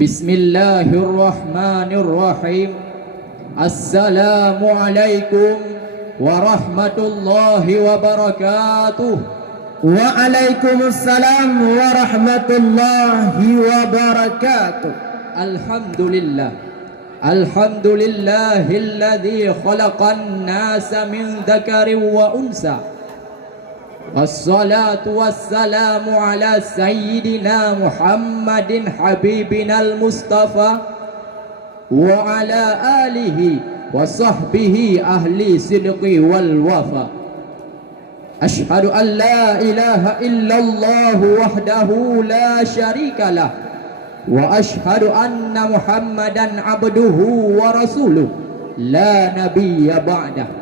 Bismillahirrahmanirrahim. Assalamualaikum warahmatullahi wabarakatuh. Waalaikumsalam warahmatullahi wabarakatuh. Alhamdulillah. Alhamdulillahilladzi khalaqan nasa min dzakarin wa unsa. Wassalatu wassalamu ala sayyidina Muhammadin habibinal Mustafa wa ala alihi wa sahbihi ahli sidqi wal wafa. Ashhadu an la ilaha illallah wahdahu la syarika lah wa ashhadu anna Muhammadan abduhu wa rasuluh la nabiyya ba'dah.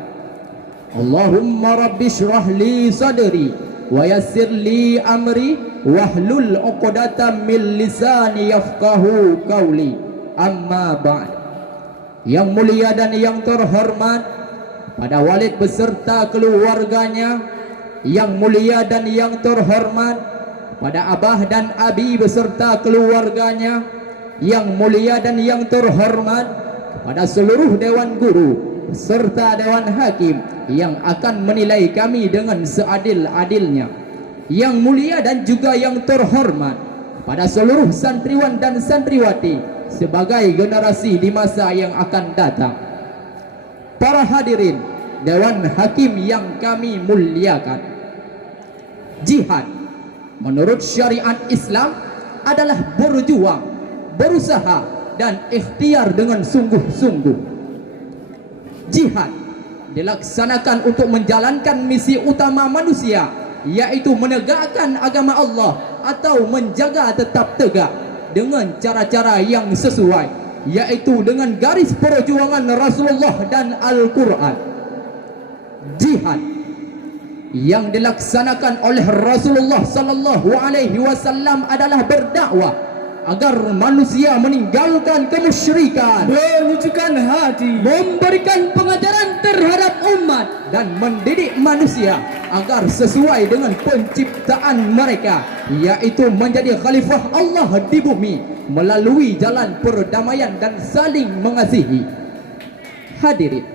Allahumma rabbi syrah li sadri wa yassir li amri wahlul 'uqdatam min lisani yafqahu qawli. Amma ba'd. Yang mulia dan yang terhormat pada Walid beserta keluarganya, yang mulia dan yang terhormat pada Abah dan Abi beserta keluarganya, yang mulia dan yang terhormat pada seluruh dewan guru serta dewan hakim yang akan menilai kami dengan seadil-adilnya, yang mulia dan juga yang terhormat pada seluruh santriwan dan santriwati sebagai generasi di masa yang akan datang. Para hadirin dewan hakim yang kami muliakan, jihad menurut syariat Islam adalah berjuang, berusaha dan ikhtiar dengan sungguh-sungguh. Jihad dilaksanakan untuk menjalankan misi utama manusia, yaitu menegakkan agama Allah atau menjaga tetap tegak dengan cara-cara yang sesuai, yaitu dengan garis perjuangan Rasulullah dan Al-Quran. Jihad yang dilaksanakan oleh Rasulullah sallallahu alaihi wasallam adalah berdakwah agar manusia meninggalkan kemusyrikan, Menyucikan hati, memberikan pengajaran terhadap umat, dan mendidik manusia agar sesuai dengan penciptaan mereka, yaitu menjadi khalifah Allah di bumi melalui jalan perdamaian dan saling mengasihi. Hadirin,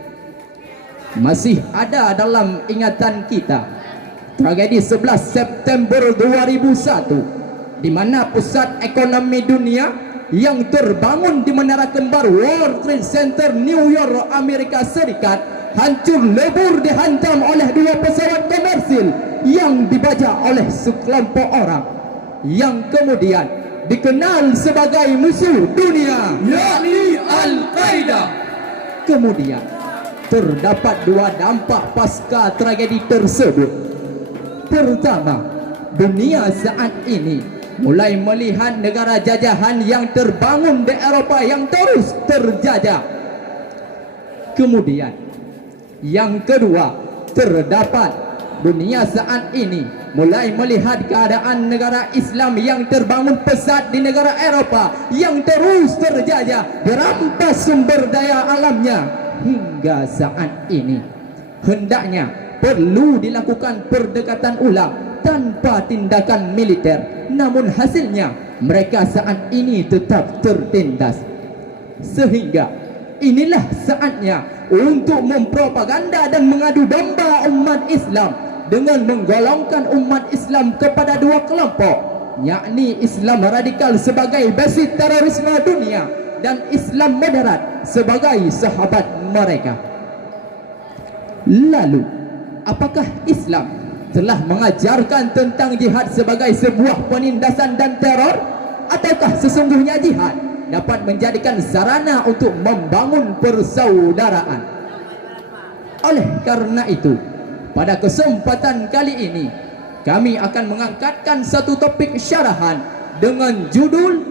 masih ada dalam ingatan kita tragedi 11 September 2001 di mana pusat ekonomi dunia yang terbangun di Menara Kembar World Trade Center New York, Amerika Serikat hancur lebur dihantam oleh dua pesawat komersil yang dibajak oleh sekelompok orang yang kemudian dikenal sebagai musuh dunia, yakni Al-Qaeda. Kemudian terdapat dua dampak pasca tragedi tersebut. Pertama, dunia saat ini mulai melihat negara jajahan yang terbangun di Eropa yang terus terjajah. Kemudian yang kedua, terdapat dunia saat ini mulai melihat keadaan negara Islam yang terbangun pesat di negara Eropa yang terus terjajah, dirampas sumber daya alamnya. Hingga saat ini hendaknya perlu dilakukan perdekatan ulang tanpa tindakan militer, namun hasilnya mereka saat ini tetap tertindas. Sehingga inilah saatnya untuk mempropaganda dan mengadu domba umat Islam dengan menggolongkan umat Islam kepada dua kelompok, yakni Islam radikal sebagai basis terorisme dunia dan Islam moderat sebagai sahabat mereka. Lalu, apakah Islam telah mengajarkan tentang jihad sebagai sebuah penindasan dan teror, ataukah sesungguhnya jihad dapat menjadikan sarana untuk membangun persaudaraan? Oleh karena itu, pada kesempatan kali ini kami akan mengangkatkan satu topik syarahan dengan judul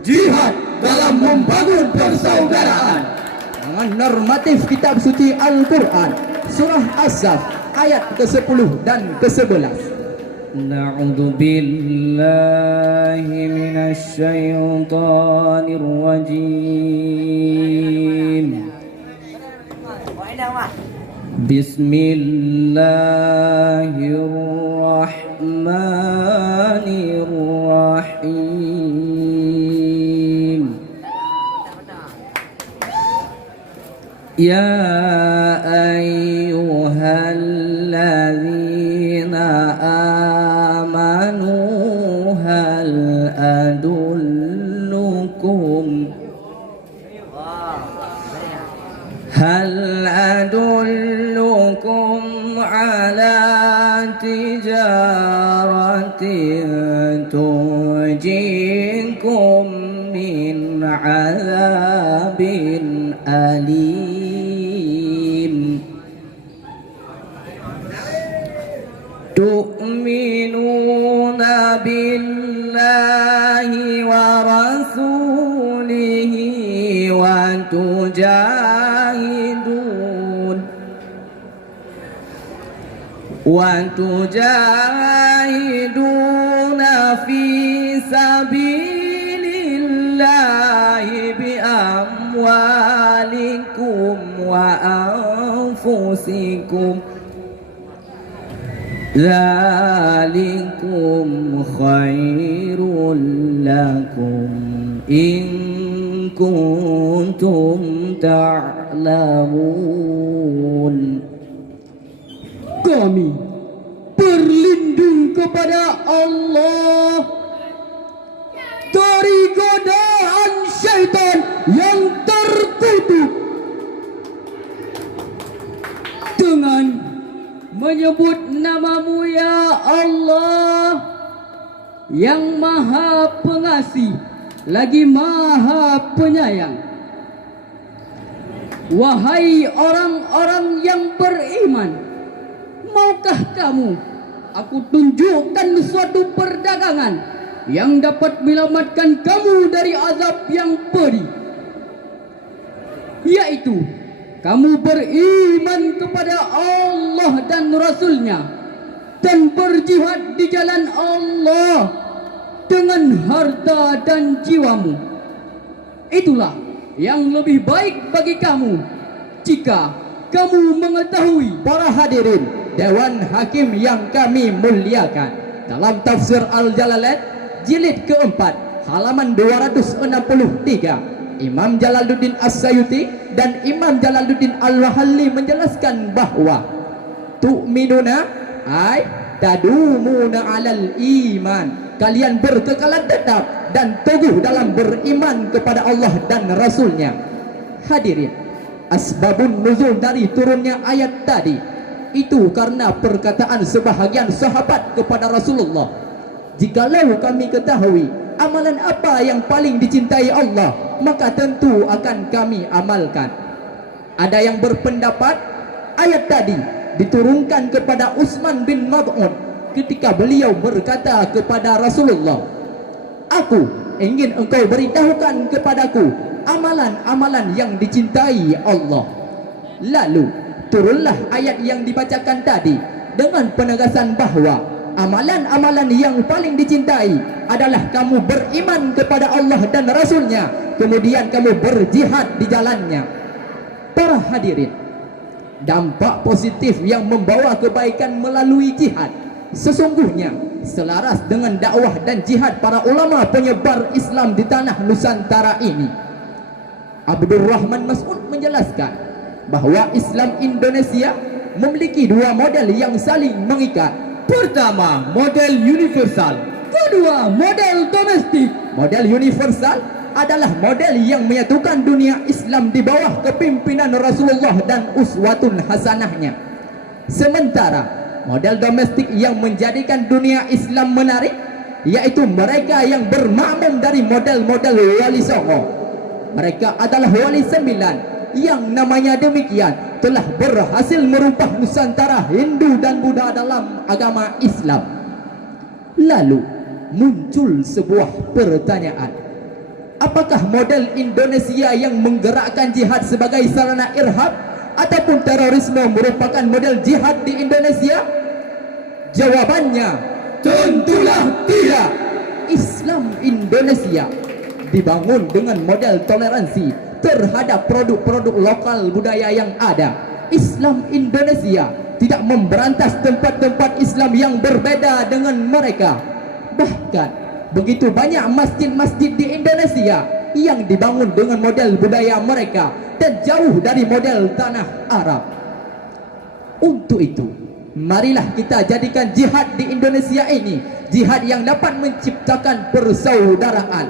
Jihad dalam Membangun Persaudaraan, dengan normatif kitab suci Al-Quran surah As-Saff ayat ke-10 dan ke-11. Na'udzu billahi minasy syaithanir rajim. Bismillahirrahmanirrahim. يا أيها الذين آمنوا هل أدلكم على تجارة تنجيكم من عذاب أليم تؤمنون بالله ورسوله وتجاهدون في سبيل الله بأموالكم وأنفسكم ذلكم خير لكم إن كنتم تعلمون. Kami berlindung kepada Allah dari godaan syaitan yang terkutuk dengan menyebut namamu ya Allah yang maha pengasih lagi maha penyayang. Wahai orang-orang yang beriman, maukah kamu aku tunjukkan suatu perdagangan yang dapat menyelamatkan kamu dari azab yang pedih, yaitu kamu beriman kepada Allah dan Rasul-Nya dan berjihad di jalan Allah dengan harta dan jiwamu. Itulah yang lebih baik bagi kamu jika kamu mengetahui. Para hadirin Dewan Hakim yang kami muliakan, dalam tafsir Al-Jalalain jilid keempat halaman 263, Imam Jalaluddin As-Sayuti dan Imam Jalaluddin Al-Wahalli menjelaskan bahawa tu'minuna ay tadumuna alal iman, kalian berkekalan tetap dan teguh dalam beriman kepada Allah dan Rasul-Nya. Hadirin, asbabun nuzul dari turunnya ayat tadi itu karena perkataan sebahagian sahabat kepada Rasulullah, jikalau kami ketahui amalan apa yang paling dicintai Allah, maka tentu akan kami amalkan. Ada yang berpendapat ayat tadi diturunkan kepada Utsman bin Maz'un ketika beliau berkata kepada Rasulullah, aku ingin engkau beritahukan kepadaku amalan-amalan yang dicintai Allah. Lalu turunlah ayat yang dibacakan tadi dengan penegasan bahawa amalan-amalan yang paling dicintai adalah kamu beriman kepada Allah dan Rasul-Nya, kemudian kamu berjihad di jalannya. Para hadirin, dampak positif yang membawa kebaikan melalui jihad sesungguhnya selaras dengan dakwah dan jihad para ulama penyebar Islam di tanah Nusantara ini. Abdurrahman Mas'ud menjelaskan bahawa Islam Indonesia memiliki dua model yang saling mengikat. Pertama, model universal. Kedua, model domestik. Model universal adalah model yang menyatukan dunia Islam di bawah kepimpinan Rasulullah dan uswatun hasanahnya. Sementara model domestik yang menjadikan dunia Islam menarik, yaitu mereka yang bermakmum dari model-model Wali Songo. Mereka adalah Wali 9 yang namanya demikian telah berhasil merubah Nusantara Hindu dan Buddha dalam agama Islam. Lalu muncul sebuah pertanyaan, apakah model Indonesia yang menggerakkan jihad sebagai sarana irhab ataupun terorisme merupakan model jihad di Indonesia? Jawabannya tentulah tidak. Islam Indonesia dibangun dengan model toleransi terhadap produk-produk lokal budaya yang ada. Islam Indonesia tidak memberantas tempat-tempat Islam yang berbeda dengan mereka. Bahkan begitu banyak masjid-masjid di Indonesia yang dibangun dengan model budaya mereka, dan jauh dari model tanah Arab. Untuk itu, marilah kita jadikan jihad di Indonesia ini jihad yang dapat menciptakan persaudaraan,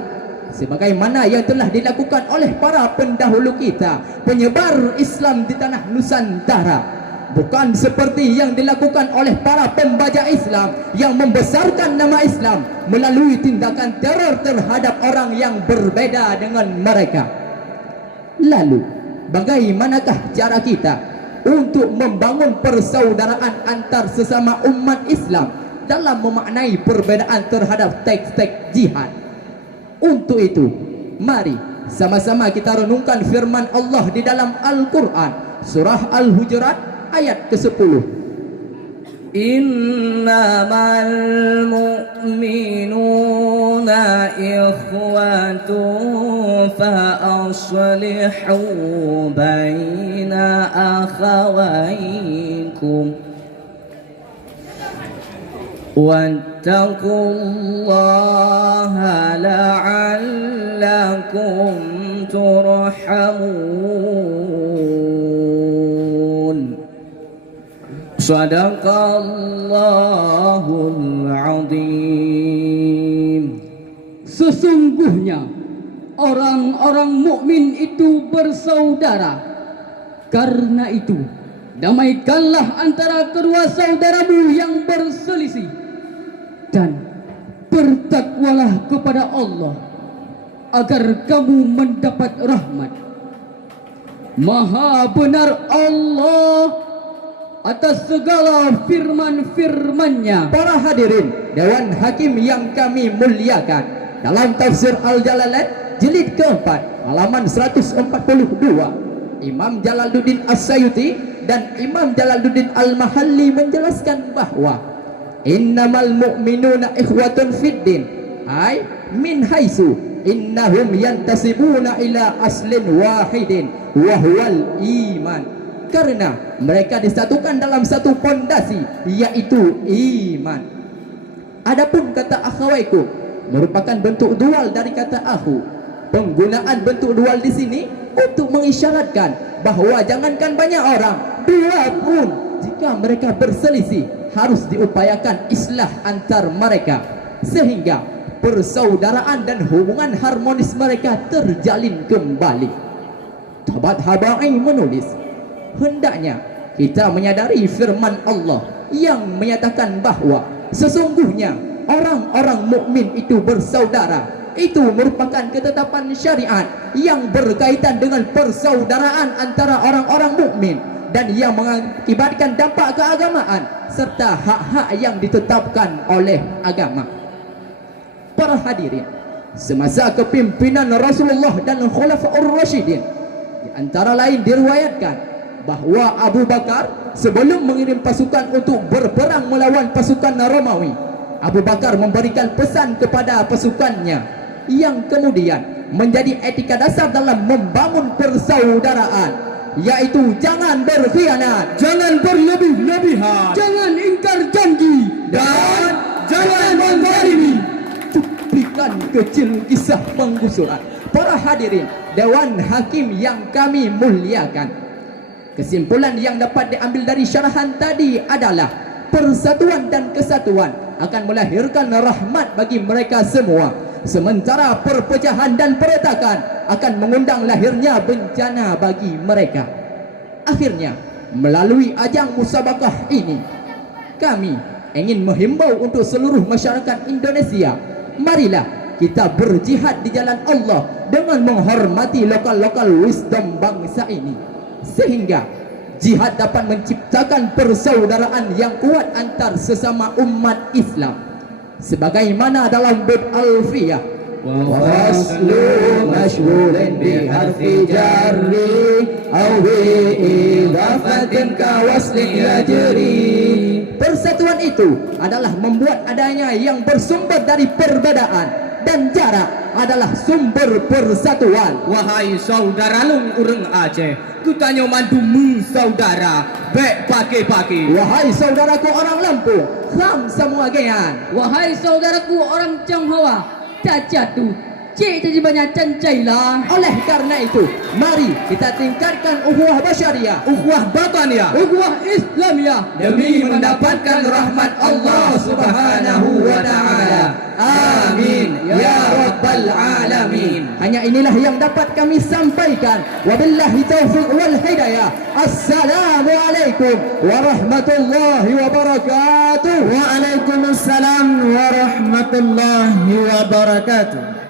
sebagaimana yang telah dilakukan oleh para pendahulu kita, penyebar Islam di tanah Nusantara. Bukan seperti yang dilakukan oleh para pembajak Islam yang membesarkan nama Islam melalui tindakan teror terhadap orang yang berbeda dengan mereka. Lalu, bagaimanakah cara kita untuk membangun persaudaraan antar sesama umat Islam dalam memaknai perbedaan terhadap teks-teks jihad? Untuk itu, mari sama-sama kita renungkan firman Allah di dalam Al-Quran, surah Al-Hujurat ayat ke-10. إنما المؤمنون إخوة فأصلحوا بين أخويكم واتقوا الله لعلكم ترحمون. Sadaqallahul azim. Sesungguhnya orang-orang mukmin itu bersaudara. Karena itu, damaikanlah antara kedua saudaramu yang berselisih, dan bertakwalah kepada Allah agar kamu mendapat rahmat. Maha benar Allah atas segala firman-firman-Nya. Para hadirin Dewan Hakim yang kami muliakan, dalam tafsir Al-Jalalain jilid keempat halaman 142, Imam Jalaluddin As-Sayuti dan Imam Jalaluddin Al-Mahalli menjelaskan bahwa innamal mu'minuna ikhwatun fiddin, ay min haisu innahum yantasibuna ila aslin wahidin wa huwal iman, karena mereka disatukan dalam satu pondasi, yaitu iman. Adapun kata akhawaikum merupakan bentuk dual dari kata akhu. Penggunaan bentuk dual di sini untuk mengisyaratkan bahawa jangankan banyak orang, dua pun jika mereka berselisih harus diupayakan islah antar mereka, sehingga persaudaraan dan hubungan harmonis mereka terjalin kembali. Tabat Habai menulis, hendaknya kita menyadari firman Allah yang menyatakan bahawa sesungguhnya orang-orang mukmin itu bersaudara. Itu merupakan ketetapan syariat yang berkaitan dengan persaudaraan antara orang-orang mukmin dan yang mengakibatkan dampak keagamaan serta hak-hak yang ditetapkan oleh agama. Para hadirin, semasa kepimpinan Rasulullah dan Khulafaur Rasyidin, di antara lain diriwayatkan bahawa Abu Bakar sebelum mengirim pasukan untuk berperang melawan pasukan Romawi, Abu Bakar memberikan pesan kepada pasukannya yang kemudian menjadi etika dasar dalam membangun persaudaraan, yaitu jangan berkhianat, Jangan berlebih-lebihan, jangan ingkar janji, dan jangan menzalimi. cuplikan kecil kisah penggusuran. Para hadirin Dewan Hakim yang kami muliakan, kesimpulan yang dapat diambil dari syarahan tadi adalah persatuan dan kesatuan akan melahirkan rahmat bagi mereka semua, sementara perpecahan dan peretakan akan mengundang lahirnya bencana bagi mereka. Akhirnya, melalui ajang musabakah ini, kami ingin menghimbau untuk seluruh masyarakat Indonesia, marilah kita berjihad di jalan Allah dengan menghormati lokal-lokal wisdom bangsa ini, sehingga jihad dapat menciptakan persaudaraan yang kuat antar sesama umat Islam, sebagaimana dalam bait Alfiyah, wa faslu mashghulin bi harfi jarri aw bi idafatin ka waslin yajri. Persatuan itu adalah membuat adanya yang bersumber dari perbedaan, dan jarak adalah sumber persatuan. Wahai saudara lung urang Aceh, ku tanya mandumu saudara, baik pagi-pagi. Wahai saudaraku orang Lampung, kham semua gean. wahai saudaraku orang Tionghoa, cacatu cik terjebanya cancailah. Oleh karena itu, mari kita tingkatkan ukhuwah basyariah, Ukhuwah bataniyah Ukhuwah Islamiyah demi mendapatkan rahmat Allah Subhanahu wa taala. Amin ya rabbal alamin. Hanya inilah yang dapat kami sampaikan. Wabillahi taufiq wal hidayah. Assalamualaikum warahmatullahi wabarakatuh. Waalaikumsalam warahmatullahi wabarakatuh.